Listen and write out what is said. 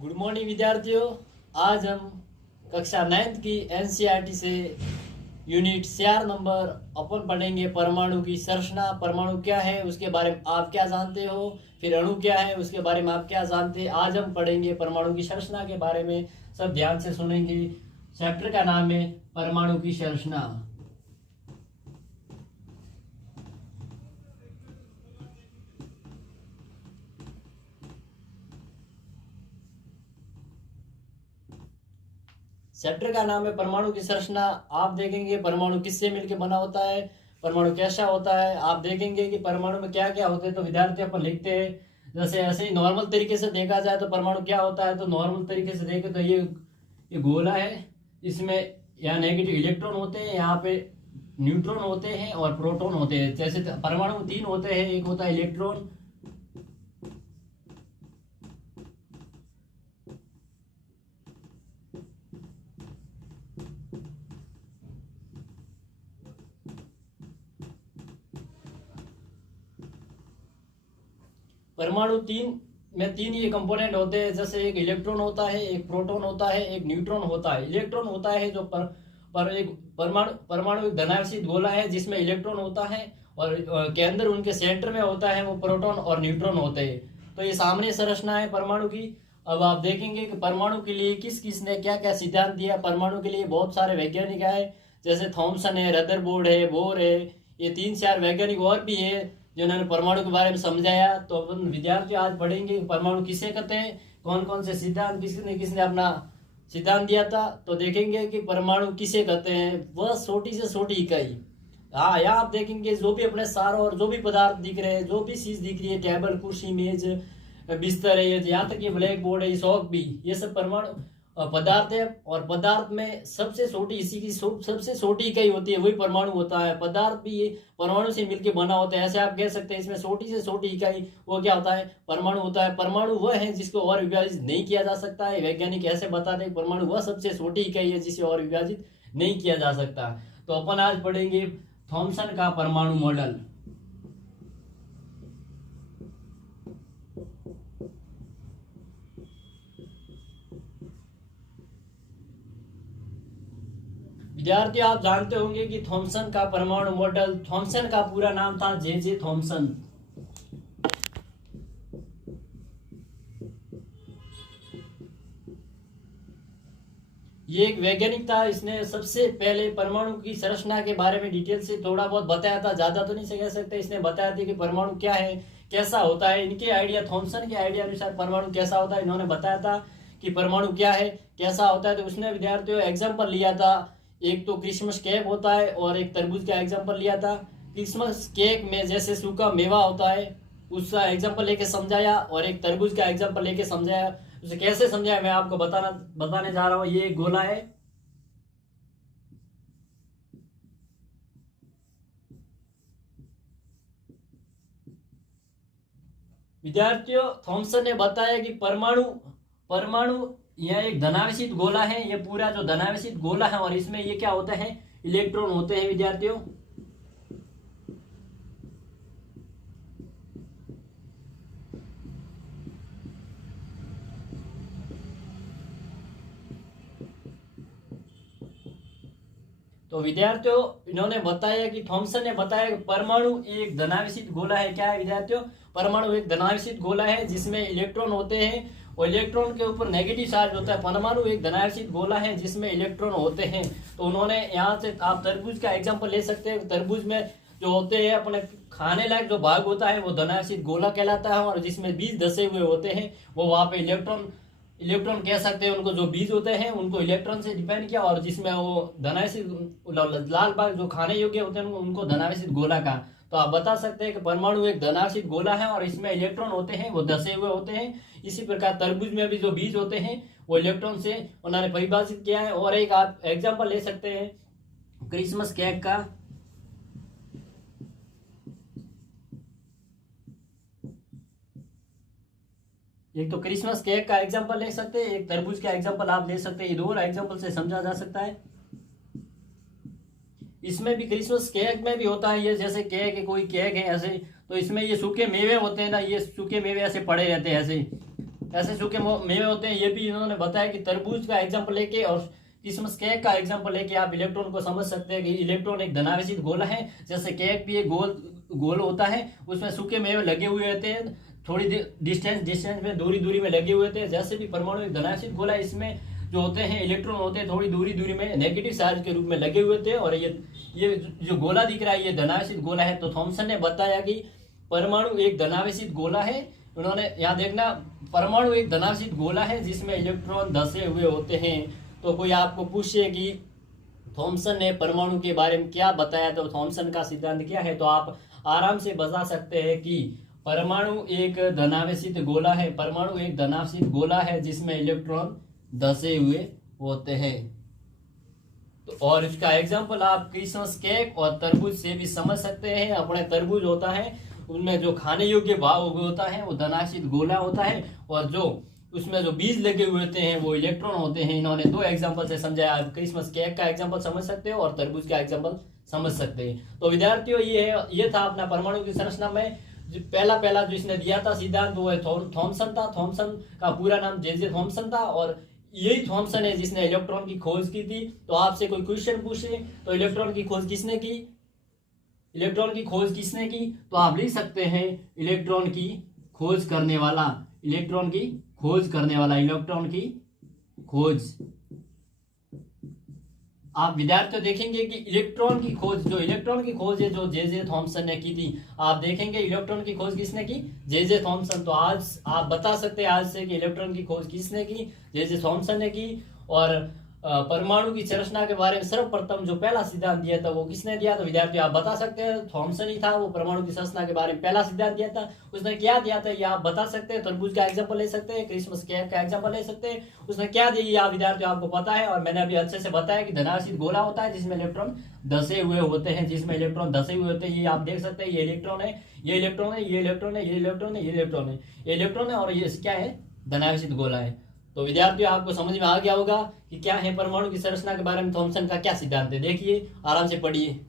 Good morning विद्यार्थियों। आज हम कक्षा 9th की एनसीईआरटी से यूनिट 4 नंबर अपन पढ़ेंगे परमाणु की संरचना। परमाणु क्या है उसके बारे में आप क्या जानते हो, फिर अणु क्या है उसके बारे में आप क्या जानते हैं। आज हम पढ़ेंगे परमाणु की संरचना के बारे में। सब ध्यान से सुनेंगे। चैप्टर का नाम है परमाणु की संरचना। चैप्टर का नाम है परमाणु की संरचना। आप देखेंगे परमाणु किससे मिलकर बना होता है, परमाणु कैसा होता है। आप देखेंगे कि परमाणु में क्या क्या होते हैं। तो विद्यार्थी अपन लिखते हैं जैसे ऐसे ही नॉर्मल तरीके से देखा जाए तो परमाणु क्या होता है। तो नॉर्मल तरीके से देखें तो ये गोला है। इसमें यहाँ नेगेटिव इलेक्ट्रॉन होते हैं, यहाँ पे न्यूट्रॉन होते हैं और प्रोटॉन होते हैं। जैसे परमाणु 3 होते हैं, एक होता है इलेक्ट्रॉन, परमाणु 3 में 3 ये कंपोनेंट होते हैं। जैसे एक इलेक्ट्रॉन होता है, एक प्रोटॉन होता है, एक न्यूट्रॉन होता है। इलेक्ट्रॉन होता है जो एक परमाणु एक धनावेशित गोला है जिसमें इलेक्ट्रॉन होता है और के अंदर उनके सेंटर में होता है वो प्रोटॉन और न्यूट्रॉन होते हैं। तो ये सामान्य संरचना है परमाणु की। अब आप देखेंगे कि परमाणु के लिए किस किस ने क्या क्या सिद्धांत दिया। परमाणु के लिए बहुत सारे वैज्ञानिक है, जैसे थॉमसन है, रदरफोर्ड है, बोर है। ये 3-4 वैज्ञानिक और भी है जिन्होंने परमाणु के बारे में समझाया। तो अपन विद्यार्थी आज पढ़ेंगे परमाणु किसे कहते हैं, कौन कौन से सिद्धांत किसने किसने अपना सिद्धांत दिया था। तो देखेंगे कि परमाणु किसे कहते हैं, वह छोटी से छोटी इकाई। हाँ, यहाँ आप देखेंगे जो भी अपने सारों और जो भी पदार्थ दिख रहे हैं, जो भी चीज दिख रही है, टेबल, कुर्सी, मेज, बिस्तर है, यहाँ तक ये ब्लैक बोर्ड है, ये शॉक भी, ये सब परमाणु पदार्थ है। और पदार्थ में सबसे छोटी इसी की सबसे छोटी इकाई होती है, वही परमाणु होता है। पदार्थ भी ये परमाणु से मिलकर बना होता है। ऐसे आप कह सकते हैं इसमें छोटी से छोटी इकाई वो क्या होता है, परमाणु होता है। परमाणु वह है जिसको और विभाजित नहीं किया जा सकता है। वैज्ञानिक ऐसे बताते हैं परमाणु वह सबसे छोटी इकाई है जिसे और विभाजित नहीं किया जा सकता। तो अपन आज पढ़ेंगे थॉमसन का परमाणु मॉडल। विद्यार्थी आप जानते होंगे कि थॉमसन का परमाणु मॉडल, थॉमसन का पूरा नाम था जे थॉमसन। ये एक वैज्ञानिक था। इसने सबसे पहले परमाणु की संरचना के बारे में डिटेल से थोड़ा बहुत बताया था, ज्यादा तो नहीं कह सकते। इसने बताया था कि परमाणु क्या है, कैसा होता है। इनके आइडिया, थॉमसन के आइडिया अनुसार परमाणु कैसा होता है, इन्होंने बताया था कि परमाणु क्या है, कैसा होता है। तो उसने विद्यार्थियों एग्जाम्पल लिया था। एक तो क्रिसमस केक होता है और एक तरबूज का एग्जाम्पल लिया था। क्रिसमस केक में जैसे सूखा मेवा होता है उसका एग्जाम्पल लेके समझाया, और एक तरबूज का एग्जाम्पल लेके समझाया। उसे कैसे समझाया मैं आपको बताने जा रहा हूं। ये एक गोला है, विद्यार्थियों थॉमसन ने बताया कि परमाणु परमाणु यह एक धनावेशित गोला है। ये पूरा जो धनावेशित गोला है और इसमें ये क्या होता है, इलेक्ट्रॉन होते हैं विद्यार्थियों। तो विद्यार्थियों इन्होंने बताया कि थॉमसन ने बताया कि परमाणु एक धनावेशित गोला है। क्या है विद्यार्थियों, परमाणु एक धनावेशित गोला है जिसमें इलेक्ट्रॉन होते हैं और इलेक्ट्रॉन के ऊपर नेगेटिव चार्ज होता है। परमाणु एक धनावेशित गोला है जिसमें इलेक्ट्रॉन होते हैं। तो उन्होंने यहाँ से आप तरबूज का एग्जाम्पल ले सकते हैं। तरबूज में जो होते हैं अपने खाने लायक जो भाग होता है वो धनावेशित गोला कहलाता है, और जिसमें बीज धसे हुए होते हैं वो वहां पे इलेक्ट्रॉन कह सकते हैं उनको। जो बीज होते हैं उनको इलेक्ट्रॉन से डिपेंड किया, और जिसमें वो धनावेशित लाल भाग जो खाने योग्य होते हैं उनको धनावेशित गोला का। तो आप बता सकते हैं कि परमाणु एक धनावेशित गोला है और इसमें इलेक्ट्रॉन होते हैं, वो धसे हुए होते हैं। इसी प्रकार तरबूज में भी जो बीज होते हैं वो इलेक्ट्रॉन से उन्होंने परिभाषित किया है। और एक आप एग्जाम्पल ले सकते हैं क्रिसमस केक का। एक तो क्रिसमस केक का एग्जांपल ले सकते हैं, एक तरबूज का एग्जांपल आप ले सकते हैं। ये दो एग्जांपल से समझा जा सकता है। इसमें भी क्रिसमस केक में भी होता है, ये जैसे केक है, कोई केक है ऐसे, तो इसमें ये सूखे मेवे होते हैं ना, ये सूखे मेवे ऐसे पड़े रहते हैं ऐसे, ऐसे सूखे मेवे होते हैं, ये भी इन्होंने बताया कि तरबूज का एग्जाम्पल लेके और क्रिसमस केक का एग्जाम्पल लेके आप इलेक्ट्रॉन को समझ सकते हैं कि इलेक्ट्रॉन एक धनावेशित गोला है। जैसे केक भी एक गोल होता है, उसमें सूखे मेवे लगे हुए होते हैं, थोड़ी डिस्टेंस में दूरी में लगे हुए थे। जैसे भी परमाणु एक धनावेशित गोला है, इसमें जो होते हैं इलेक्ट्रॉन होते हैं थोड़ी दूरी में नेगेटिव चार्ज के रूप में लगे हुए थे। और ये जो गोला दिख रहा है ये धनावेशित गोला है। तो थॉमसन ने बताया कि परमाणु एक धनावेशित गोला है। उन्होंने यहाँ देखना, परमाणु एक धनावेशित गोला है जिसमें इलेक्ट्रॉन धसे हुए होते हैं। तो कोई आपको पूछे कि थॉमसन ने परमाणु के बारे में क्या बताया, तो थॉमसन का सिद्धांत क्या है, तो आप आराम से बता सकते हैं कि परमाणु एक धनावेशित गोला है। परमाणु एक धनावेशित गोला है जिसमें इलेक्ट्रॉन धसे हुए होते हैं। तो और इसका एग्जाम्पल आप क्रिसमस केक और तरबूज से भी समझ सकते हैं। अपने तरबूज होता है, उनमें जो खाने योग्य भाग होता है वो धनावेशित गोला होता है, और जो उसमें जो बीज लगे हुए होते हैं वो इलेक्ट्रॉन होते हैं। इन्होंने दो एग्जाम्पल से समझाया। आप क्रिसमस केक का एग्जाम्पल समझ सकते हो और तरबूज का एग्जाम्पल समझ सकते हैं। तो विद्यार्थियों ये था अपना परमाणु की संरचना में पहला जो इसने दिया था सिद्धांत वो थॉमसन था। थॉमसन का पूरा नाम जे थॉमसन था, और यही थॉमसन है जिसने इलेक्ट्रॉन की खोज की थी। तो आपसे कोई क्वेश्चन पूछे तो इलेक्ट्रॉन की खोज किसने की, तो आप लिख सकते हैं इलेक्ट्रॉन की खोज करने वाला, इलेक्ट्रॉन की खोज। आप विद्यार्थियों देखेंगे कि इलेक्ट्रॉन की खोज है जो जे थॉमसन ने की थी। आप देखेंगे इलेक्ट्रॉन की खोज किसने की, जे थॉमसन। तो आज आप बता सकते हैं आज से कि इलेक्ट्रॉन की खोज किसने की, जे थॉमसन ने की। और परमाणु की संरचना के बारे में सर्वप्रथम जो पहला सिद्धांत दिया था वो किसने दिया, तो विद्यार्थियों आप बता सकते हैं थॉमसन ही था। वो परमाणु की संरचना के बारे में पहला सिद्धांत दिया था। उसने क्या दिया था ये आप बता सकते हैं। तरबूज का एग्जांपल ले सकते हैं, क्रिसमस केक का एग्जांपल ले सकते हैं। उसने क्या दिया विद्यार्थियों आपको पता है, और मैंने अभी अच्छे से बताया कि धनावेशित गोला होता है जिसमें इलेक्ट्रॉन धसे हुए होते हैं। ये आप देख सकते हैं, ये इलेक्ट्रॉन है, ये इलेक्ट्रॉन है, ये इलेक्ट्रॉन है, ये इलेक्ट्रॉन है, ये इलेक्ट्रॉन है, ये इलेक्ट्रॉन है, और ये क्या है, धनावेशित गोला है। तो विद्यार्थियों आपको समझ में आ गया होगा कि क्या है परमाणु की संरचना के बारे में थॉमसन का क्या सिद्धांत है। देखिए, आराम से पढ़िए।